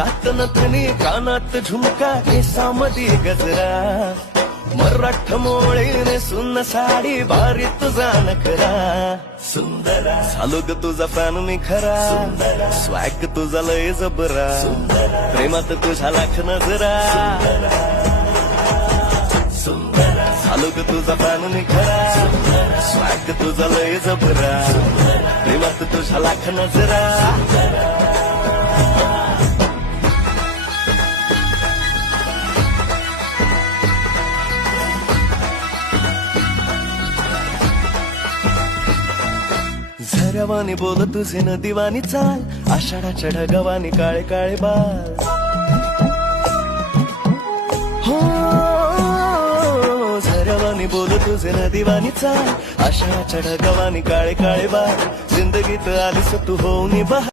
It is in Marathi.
नाकात नथनी कानात झुमका केसामध्ये गजरा मराठ मोळीने सुन्न साडी भारी तुझा नखरा सुंदरा झालो ग तुझा फॅन मी खरा स्वॅग तुझा लय जबरा प्रेमात तुझा लाख नजरा झालो ग तुझा फॅन मी खरा स्वॅग तुझा लय जबरा प्रेमात तुझा लाख नजरा झऱ्यावानी बोल तुझे नदीवानी चाल आषाढाच्या ढगावानी काळे काळे बाल हो झऱ्यावानी बोल तुझे नदीवानी चाल आषाढाच्या ढगावानी काळे काळे बाल जिंदगीत आलीस तू होऊन बहा